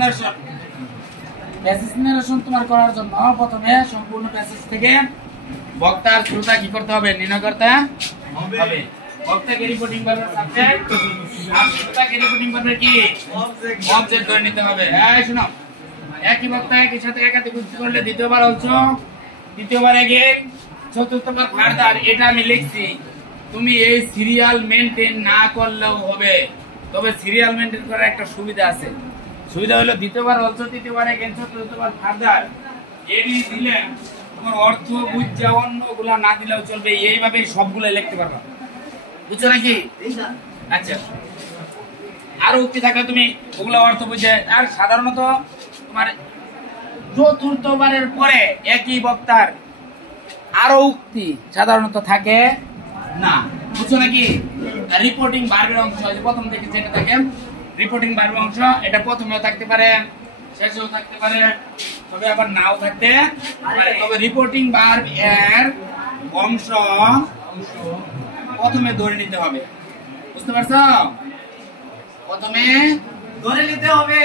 Narration তোমার করার জন্য প্রথমে সম্পূর্ণ প্যাসেজ থেকে বক্তার শ্রোতা কি করতে হবে নির্ণয় করতে হবে। বক্তাকে রিপোর্টিং ভার্বের সাবজেক্ট আর শ্রোতাকে রিপোর্টিং ভার্বের কি অবজেক্ট ধরে নিতে হবে। এই শুনো, একই বক্তা একই সাথে একাধিক উক্তি করলে দ্বিতীয়বার অলসো, তৃতীয়বার এগেইন, চতুর্থবার ফার্দার। এটা আমি লিখছি, তুমি এই সিরিয়াল মেইনটেইন না করলেও হবে, তবে সিরিয়াল মেইনটেইন করার একটা সুবিধা আছে। সুবিধা হলো দ্বিতীয়বার অলসো, তৃতীয়বার এগেইন, চতুর্থবার ফার্দার এডি দিলে তোমার অর্থ বুঝা অন্যগুলা না দিলেও চলবে, এইভাবে সবগুলো লিখতে পারবা। বুঝছো নাকি? আচ্ছা, আরো উক্তি থাকলে তুমি ওগুলো অর্থ বুঝে। আর সাধারণত তোমার চতুর্থবারের পরে একই বক্তার আরো উক্তি সাধারণত থাকে না। বুঝছো নাকি? রিপোর্টিং ভার্বের অংশ প্রথম থেকে যেটা থাকে রিপোর্টিং ভার্বের অংশ, এটা প্রথমেও থাকতে পারে, শেষেও থাকতে পারে, তবে আবার নাও থাকতে পারে। তবে রিপোর্টিং ভার্ব এর অংশ প্রথমে ধরে নিতে হবে। বুঝতে পারছো? প্রথমে ধরে নিতে হবে,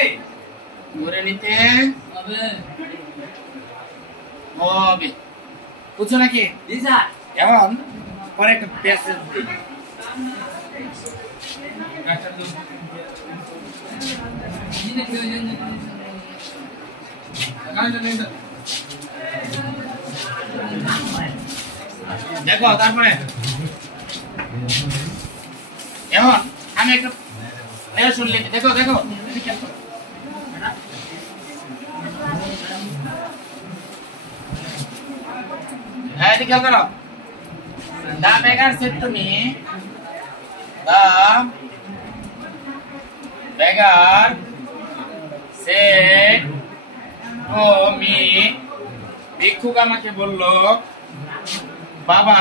ধরে নিতে হবে। বুঝছো নাকি? এখন পরে একটা প্যাসেজ দিই। দেখো তারপরে এখন আমি একটা শুনলি, দেখো দেখো খেয়াল করো। The beggar said to me, the beggar said to me, ভিক্ষুক আমাকে বলল, বাবা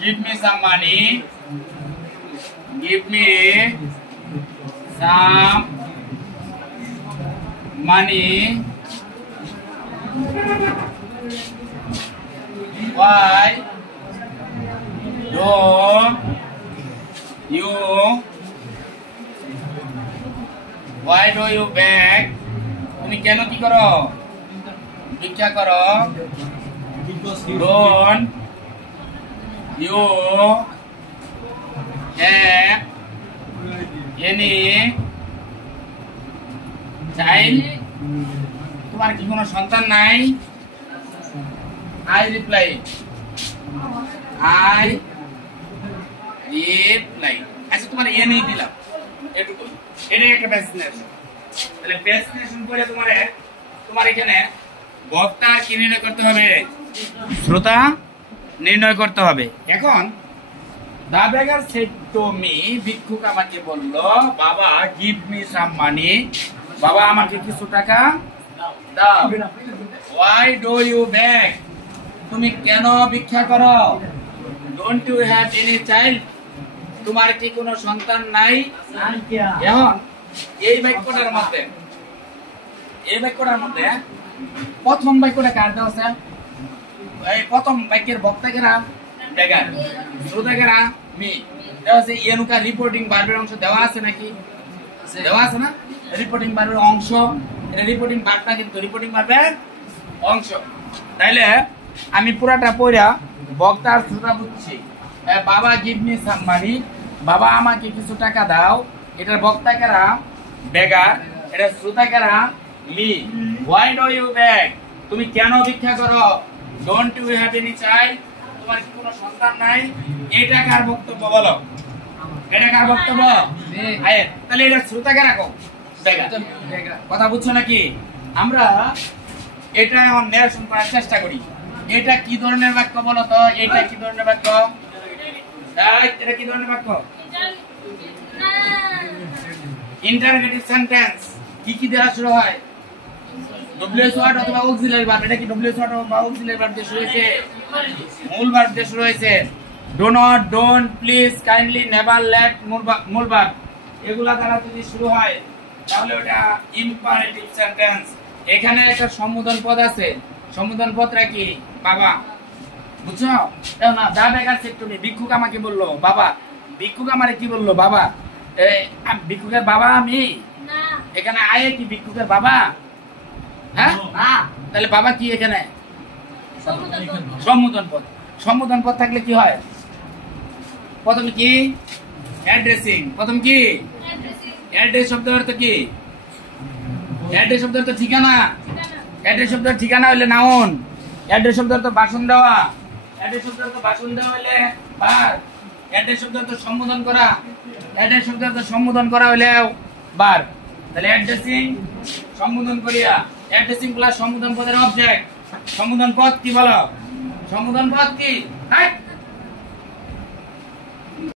give me some money, give me some money, why don't you beg? তুমি কেন কি করো? ভিক্ষা করো। Don't you have any child? তোমার কি কোনো সন্তান নাই? I replied. আচ্ছা, তোমার এ নেই দিলাম, এটুকু। এটাই একটা প্যাসিনেশন। তাহলে প্যাসিনেশন করে তোমার এখানে বক্তা কি নির্ণয় করতে হবে? শ্রোতা নির্ণয় করতে হবে। এখন the beggar said to me, ভিক্ষুক আমাকে বলল, বাবা give me some money, বাবা আমাকে কিছু টাকা দাও। Why do you beg? তুমি কেন ভিক্ষা করো? Don't you have any child? তোমার কি কোনো সন্তান নাই? এখন এই বাক্যটার মধ্যে প্রথম বাক্যটা কার দেওয়া আছে? এই প্রথম বাক্যের বক্তা কেরা? বেগার। শ্রোতা কেরা? মি। দেওয়া আছে এনুকা রিপোর্টিং ভার্বের অংশ দেওয়া আছে নাকি? দেওয়া আছে না? রিপোর্টিং ভার্বের অংশ, এটা রিপোর্টিং ভার্বটা কিন্তু রিপোর্টিং ভার্বের অংশ। তাইলে আমি পুরাটা পড়া বক্তা আর শ্রোতা বুঝছি। বাবা গিভ মি সাম মানি, বাবা আমাকে কিছু টাকা দাও। এটার বক্তা কেরা? বেগার। এটা শ্রোতা কেরা? Me. Why do you beg? তুমি কেন ভিক্ষা করো? Don't you have any child? তোমার কি কোনো সন্তান নাই? এটা কার বক্তব্য বলো? এটা কার বক্তব্য? তাহলে এটা শ্রোতা কেরা কও? বেগার। কথা বুঝছো নাকি? আমরা এটা এখন নিরসন করার চেষ্টা করি। এটা কি ধরনের বাক্য বলো তো? এটা কি ধরনের বাক্য? এটা কি ধরনের বাক্য? Interrogative sentence. কি কি দেওয়া শুরু হয়? ডব্লিউএস ওয়ার্ড অথবা অক্সিলারি ভার্ব। এটা কি ডব্লিউএস ওয়ার্ড অথবা অক্সিলারি ভার্ব দিয়ে শুরু হয়েছে? মূল ভার্ব দিয়ে শুরু হয়েছে। Do not, don't, please, kindly, never, let, মূল ভার্ব এগুলা দ্বারা যদি শুরু হয় তাহলে ওটা ইম্পারেটিভ সেন্টেন্স। এখানে একটা সম্বোধন পদ আছে। সম্বোধন পদটা কি? বাবা। বুঝছো না? দা বেগার সেড টু মি, ভিক্ষুক আমাকে বললো বাবা। ভিক্ষুক আমারে কি বললো? বাবা। ভিক্ষুকের বাবা আমি না, এখানে আয়ে কি ভিক্ষুকের বাবা? হ্যাঁ না, তাহলে বাবা কি এখানে? সম্বোধন পদ। সম্বোধন পদ থাকলে কি হয়? প্রথম কি? অ্যাড্রেসিং। প্রথম কি? অ্যাড্রেস শব্দের অর্থ কি? অ্যাড্রেস শব্দের অর্থ ঠিকানা। অ্যাড্রেস শব্দের ঠিকানা হইলে নাউন। অ্যাড্রেস শব্দের অর্থ ভাষণ দেওয়া। অ্যাড্রেস শব্দের অর্থ ভাষণ দেওয়া হইলে ভার্ব। অ্যাড্রেস শব্দের অর্থ সম্বোধন করা। অ্যাড্রেস শব্দের অর্থ সম্বোধন করা হইলে ভার্ব। তাহলে অ্যাড্রেসিং সম্বোধন করিয়া, অ্যাড্রেসিং প্লাস সম্বোধন পদের অবজেক্ট। সম্বোধন পদ কি বলো? সম্বোধন পদ কি? রাইট।